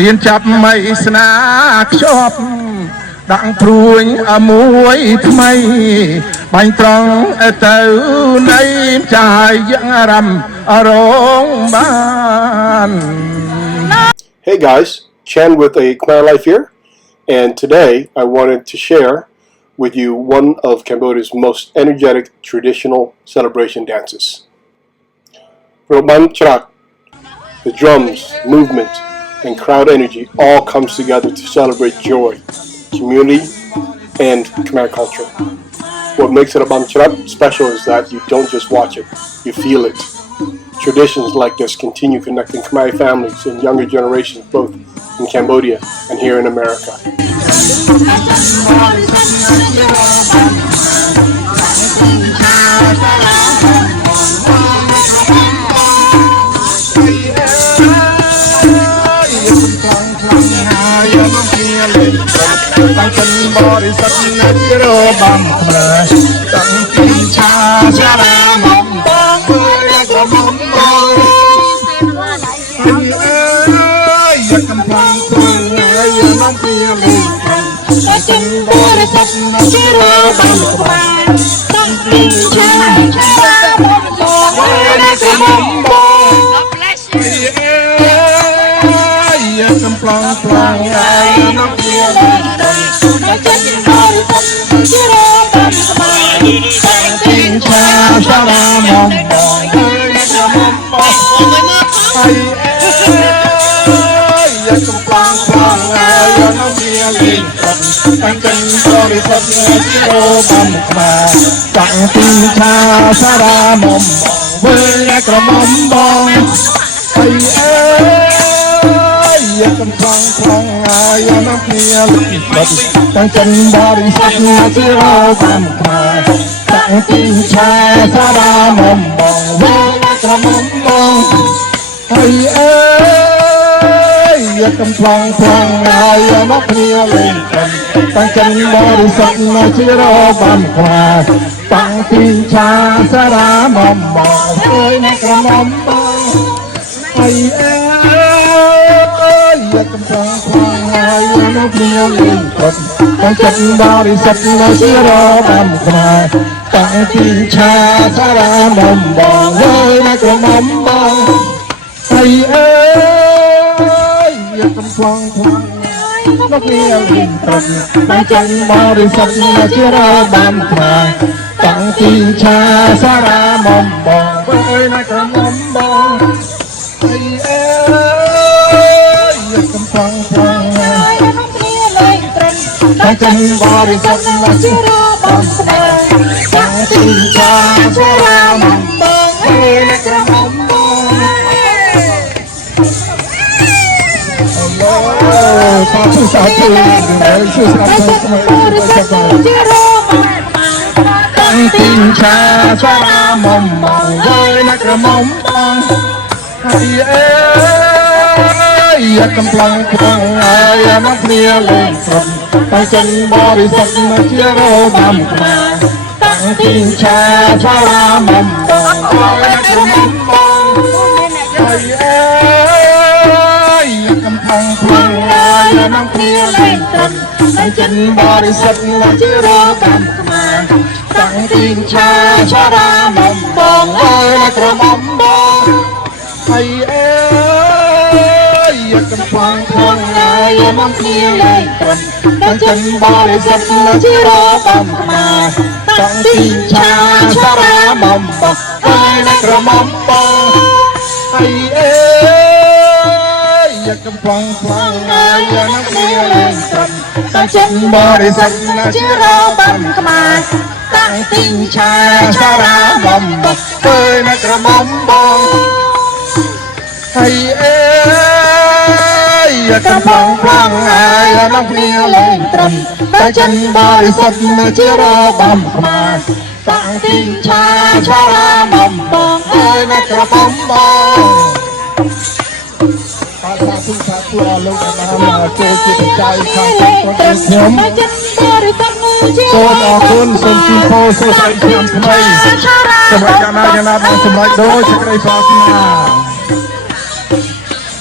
រៀនចាប់មិនស្នាខ្ជាប់ដាក់ព្រួយមួយថ្មីបាញ់ត្រង់ទៅនៃចាយយ៉ាងរំរងបាន Hey guys, Chan with a Khmer Life here, and today I wanted to share with you one of Cambodia's most energetic traditional celebration dances. Roban Chrak, the drums, movement, and crowd energy all comes together to celebrate joy, community, and Khmer culture. What makes Roban Chrak special is that you don't just watch it, you feel it. Traditions like this continue connecting Khmer families and younger generations both in Cambodia and here in America.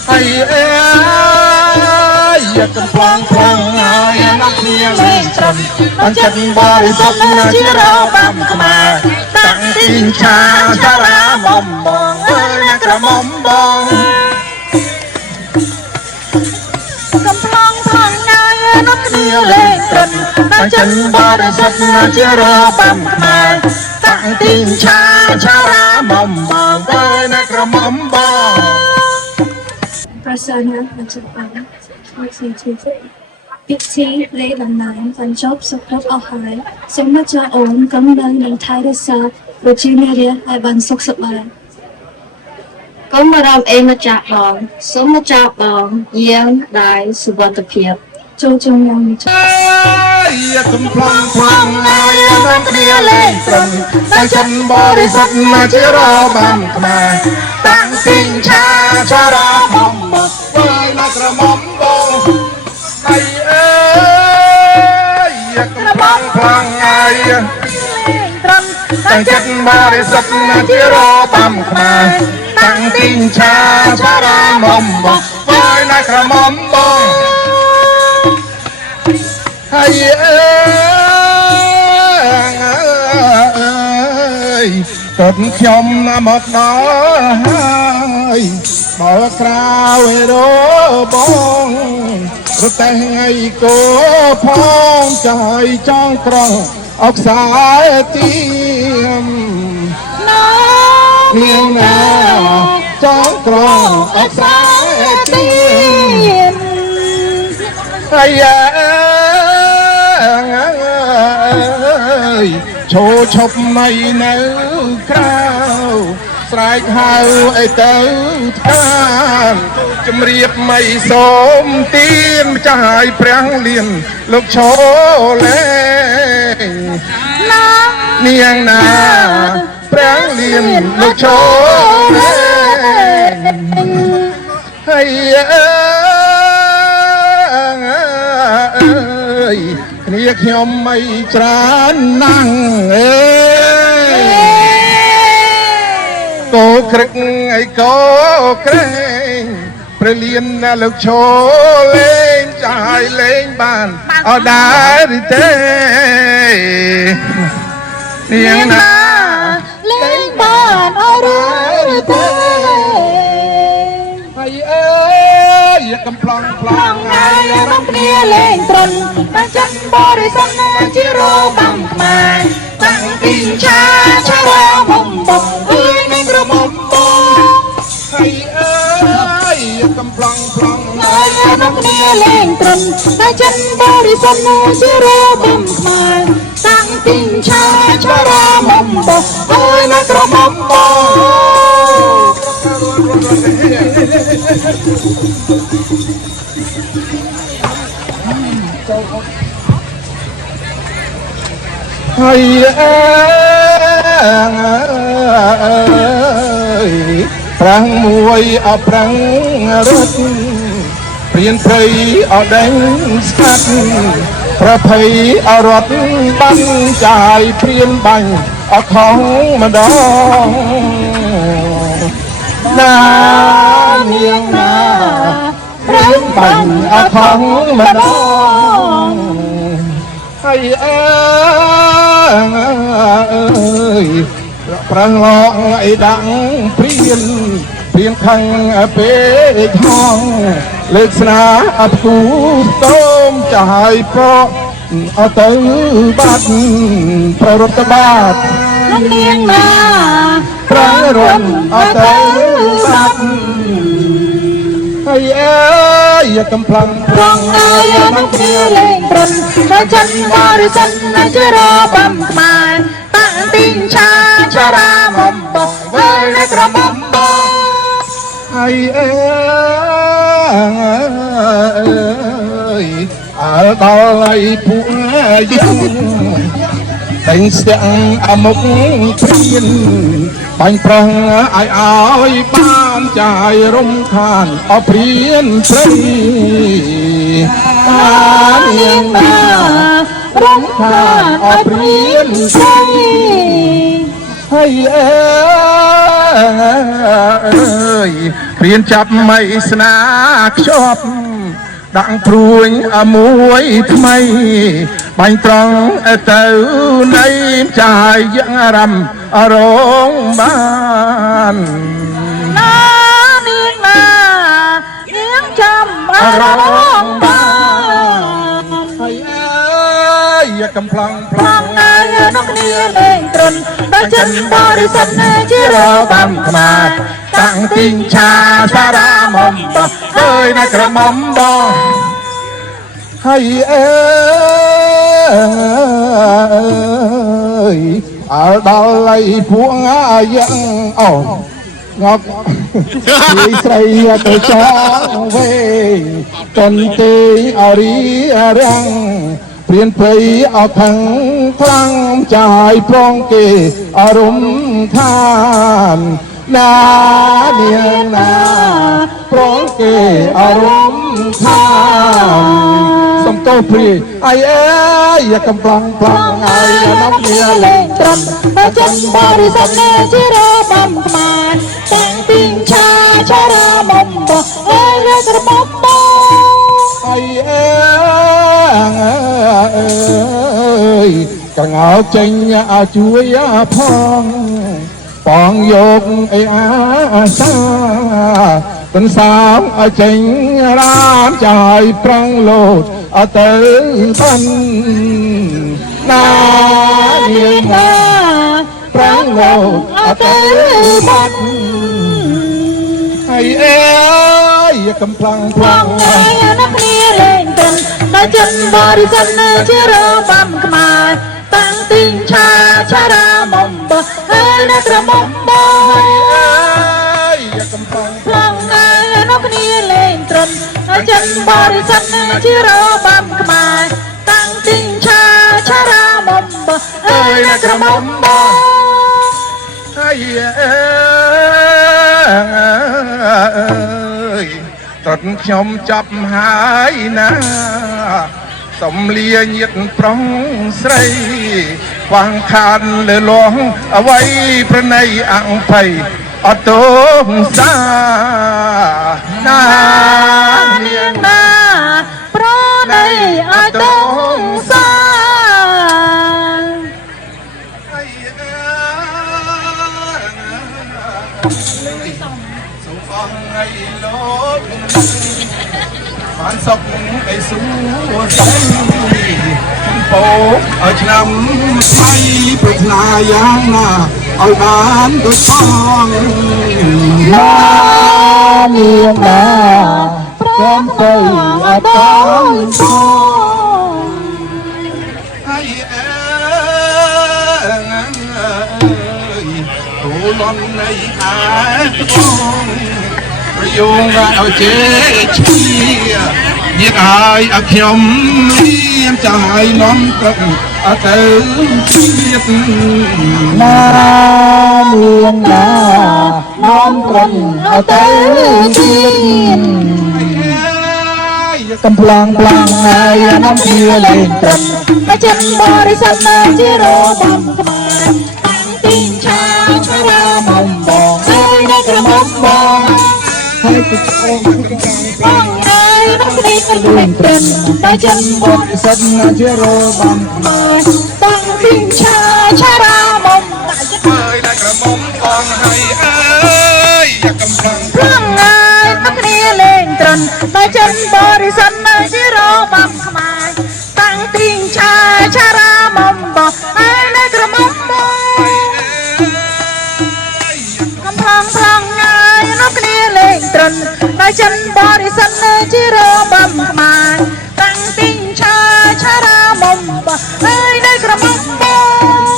Hey, យកកំប្លងផ្លងហើយណាស់គ្នាលេងត្រឹមអញ្ចឹងបរិសុទ្ធណាជារបំខ្មែរតាំងទីឆាចារាមុំបងអើយណាក្រមុំបងកំប្លងផ្លងហើយណាស់គ្នាលេងត្រឹមអញ្ចឹងបរិសុទ្ធណាជារបំខ្មែរតាំងទីឆាចារាមុំបងអើយណាក្រមុំបងប្រសិនណាមិនចប់បានមកស៊ីទីពិធីលេដំណើរបញ្ចប់សុខភាពអស់ហើយសូមមកចាអូនកំដៅនឹងថៃរសាប្រជានារីឲ្យបានសុខសប្បាយកុំបារម្ភអីមកចាក់បងសូមមកចាក់បងយ៉ាងដែរសុវត្ថិភាពចូលជុំយ៉ាងនេះយកកំប្លងផ្លងហើយណាស់គ្នាលេងត្រឹមតែចិនបរិសុទ្ធណាជារបំខ្មែរតាំងទីឆាចារាមុំមកហើយណាក្រមុំបងហើយអើយយកកំប្លងផ្លងហើយលេងត្រឹមតែចិនបរិសុទ្ធណាជារបំខ្មែរតាំងទីឆាចារាមុំមកហើយណាក្រមុំបងហើយអើយតើខ្ញុំមកដល់ហើយបើក្រៅឯរបងរតែថ្ងៃគោផងចាយចង់ក្រងអខ្សែទៀមនាងណាចង់ក្រងអខ្សែទៀមហើយចូលឈប់មិននៅក្រៅស្រែកហៅអីទៅឋានជំរាបមិនសូមទានម្ចាស់ឲ្យព្រះលៀនលោកឈរលេងនាងណាព្រះលៀនលោកឈរលេងហើយគ្នាខ្ញុំមិនច្រើនណាស់អេកោក្រឹកអីកោក្រែងព្រះលៀនណាលោកឈរលេងចាយលេងបានអត់ដែរទេនាងណាលេងបានអត់ដែរទេហើយអើយកំប្លងផ្លងហើយរំគ្នាលេងត្រឹមតែចិនបរិសុទ្ធណាជារបំខ្មែរតាំងពីឆាចារាមុំបងអើយនឹងក្រមុំបងហើយអើយកំប្លងផ្លងហើយរំគ្នាលេងត្រឹមតែចិនបរិសុទ្ធណាជារបំខ្មែរតាំងពីឆាចារាមុំបងអើយនឹងក្រមុំបងហើយប្រាំងមួយអប្រាំងរត់ព្រៀនព្រៃអដេញស្កាត់ប្រភ័យអរត់បាញ់ចាយព្រៀនបាញ់អខំម្ដងណានាងណាព្រៀនបាញ់អខំម្ដងហើយអើយប្រងអីដាក់ព្រៀនខឹងពេកហងលើកស្នាអត់គូតោមចាយប្រកអត់ទៅបាត់ប្ររត់បាត់នាងណាប្ររត់អត់ទៅបាត់ហើយអើយកំប្លងប្រងហើយនឹងគ្នាលេងព្រឹនតែចិនបរិសុទ្ធណាជារបំខ្មែរតាំងទីឆាចារាមុំបងហើយនឹងក្រមុំបងហើយអើយអើដល់ឲ្យពួកយើងតែងស្ទាំងអមុខព្រៀនបាញ់ប្រឹងឲ្យបានចាយរំខានអព្រៀនព្រៃបាននាងណារំខានអព្រៀនព្រៃហើយអើយព្រៀនចាប់មិនស្នាខ្ជាប់ ដាក់ព្រួញមួយថ្មីបាញ់ត្រង់ទៅនៃចាយយ៉ាងអារម្មណ៍រងបានណានាងណានាងចាំរងបានហើយអើយកំប្លង់ប្ល ផ្ល ង់ ងណាយនោះគ្នាលេងត្រន់ដល់ចិនបរិសុទ្ធជារបាំខ្មែរតាំងទីងឆាសារ៉ាមុំបោះអើយណាក្រមុំបងហើយអើយអើដល់ឡៃពួងអាយ៉ាងអូងប់ពីស្រីទៅចង់វេតន្ទីអរីរាំងព្រៀនព្រៃអខឹងខ្លាំងចាយប្រងគេអរំខានណានាងណាប្រងគេអរំខានសំទោសព្រាយអីអើយកំប្លង់ប្លង់អើយនំគ្នាលេងត្រឹម ដល់ចិនបរិសុទ្ធជារបាំខ្មែរតាំងពីឆាចារាមុំបោះអើយក្រមុំបោះ អីអើយកងើចេញឲ្យជួយផងបងយកអីអាសាទន្សាមឲ្យចេញរាមចាយប្រងលោតអត់ទៅបានណានាងណាប្រងលោតអត់ទៅបានហើយអើយកំប្លង់ប្ល ផ្ល ង់ ងណាយនោះគ្នាលេងត្រន់ដល់ចិនបរិសុទ្ធជារបាំខ្មែរតាំងទីឆាចារាមុំបោះអើយក្រមុំបោះ អើយកំប្លង់ ផ្លងណាយនោះគ្នាលេងត្រន់ដល់ចិនបរិសុទ្ធជារបាំខ្មែរតាំងទីឆាចារាមុំបោះអើយក្រមុំបោះ ហើយអើយត្រត់ខ្ញុំចាប់ហើយណាសំលាញាតប្រុងស្រីខ្វះខានលើលងអ្វីប្រណីអង្គភ័យអត់ទងសាណានាង ណាប្រណីឲ្យតងសា ហើយអើយសូមអរថ្ងៃលោកបានសុខអីសួស្ដីខ្ញុំពោឲ្យឆ្នាំថ្មីប្រាថ្នាយ៉ាងណាឲ្យបានដូចផងណានាងណាព្រមទៅអត់បងហើយអើយទូលំនៃអាចបងប្រយោងឲ្យជេឈីញាតឲ្យខ្ញុំមានចាយនំព្រឹកអត់ទៅជាតិណានាងណានំព្រឹកអត់ទៅជាតិកំប្លង់ប្លង់ហើយនំគ្នាលេងត្រឹម មកចិនបរិសុទ្ធជារបាំខ្មែរតាំងទីឆាចារាមុំបោះអើយក្រមុំបោះ ហើយទៅអូនគឺកាយ ផ្លងណាយនោះគ្នាលេងត្រន់ដល់ចិនបរិសុទ្ធ ជារបាំ តាំងពីឆាចារាមុំ អើយតែក្រមុំផងហើយអើយកំប្លង់ ផ្លងណាយនោះគ្នាលេងត្រន់ដល់ចិនបរិសុទ្ធជារបាំខ្មែរតាំងទីឆាចារាមុំបោះអើយក្រមុំបោះ កំផ្លងផ្លងងាយនោះគ្នាលេងត្រន់ដល់ចិនបរិសុទ្ធជារបាំខ្មែរតាំងទីឆាចារាមុំបោះអើយក្រមុំបោះ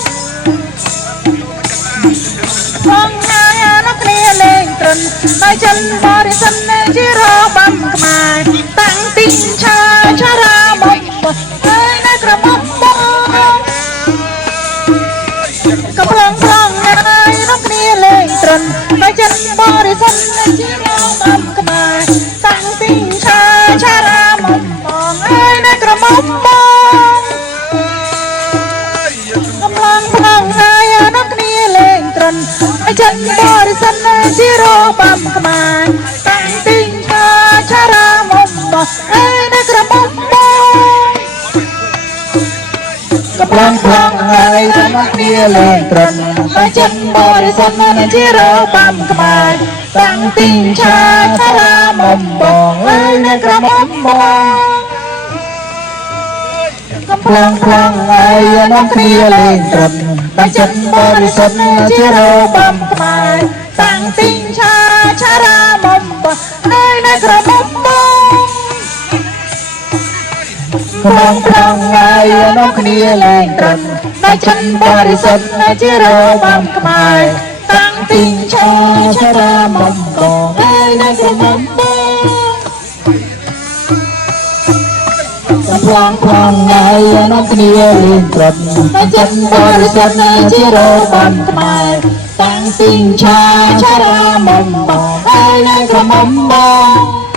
ផ្លងងាយនោះគ្នាលេងត្រន់ដល់ចិនបរិសុទ្ធជារបាំខ្មែរតាំងទីឆាចារាមុំបោះអើយក្រមុំបោះ កំផ្លងផ្លងងាយនោះគ្នាលេងត្រន់ដល់ចិនបរិសុទ្ធជារបាំខ្មែរតាំងពីឆាចារាមុំបងអើយក្រមុំបងកំផ្លងផ្លងងាយនោះគ្នាលេងត្រន់ដល់ចិនបរិសុទ្ធជារបាំខ្មែរតាំងពីឆាចារាមុំបងអ អើយនៅក្រមុំបងកំឡុងខ្លងហើយរបស់គ្នាលេងត្រង់តែចិត្តបរិសុទ្ធមិនជារបាំខ្មែរតាំងទីឆាឆរាមុំបងអើយនៅក្រមុំបងកំឡុងខ្លងហើយរបស់គ្នាលេងត្រង់តែចិត្តបរិសុទ្ធមិនជារបាំខ្មែរតាំងទីឆាឆរាមុំបងអើយនៅក្រមុំបងកំឡុងខ្លងហើយរបស់គ្នាលេងត្រង់តែចិត្តបរិសុទ្ធមិនជារបាំខ្មែរតាំងទីឆាឆរាមុំបងអើយនៅក្រមុំបងកំឡុងខ្លងហើយរបស់គ្នាលេងត្រង់តែចិត្តបរិសុទ្ធមិនជារបាំខ្មែរតាំងទីឆាឆរាមុំបងអើយនៅក្រមុំបង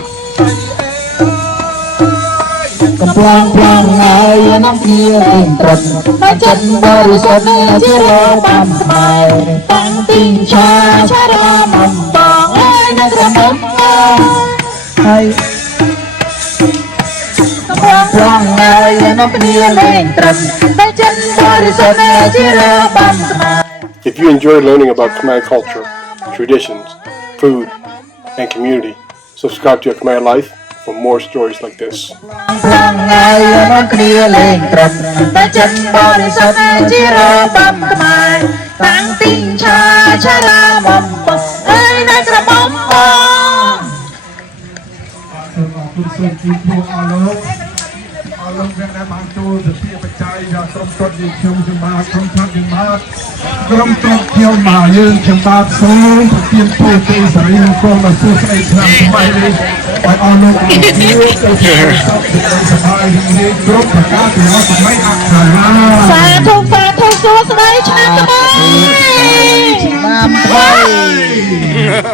កំឡុងខ្លងហើយរបស់គ្នាលេងត្រង់តែចិត្តបរិសុទ្ធមិនជារបាំខ្មែរតាំងទីឆាឆរាមុំបងអើយនៅក្រមុំបងហើយព្រោះហើយមកគ្នាលេងត្រឹមតែចិត្តបរិសុទ្ធជារបស់ If you enjoy learning about Khmer culture, traditions, food, and community, subscribe to Khmer Life for more stories like this. ហើយមកគ្នាលេងត្រឹមតែចិត្តបរិសុទ្ធជារបស់ខ្មែរតាំងទីឆាឆរាមុំបងអើយនៅក្រមុំបងអរលោកអ្នកបានចូលទៅជាបច្ច័យដល់ក្រុមស្រុកយើងខ្ញុំសម្បាទក្រុមស្រុកយើងបាទក្រុមស្រុកខ្ញុំបាទយើងខ្ញុំបាទសូមប្រទានពរទេសរីមង្គលដល់សួស្តីឆ្នាំថ្មីនេះឲ្យអរលោកលោកជាទៅសុខសប្បាយរីករាយគ្រប់ប្រការពីអស់សម័យអក្សរាសាធុសួស្តីឆ្នាំថ្មីឆ្នាំថ្មី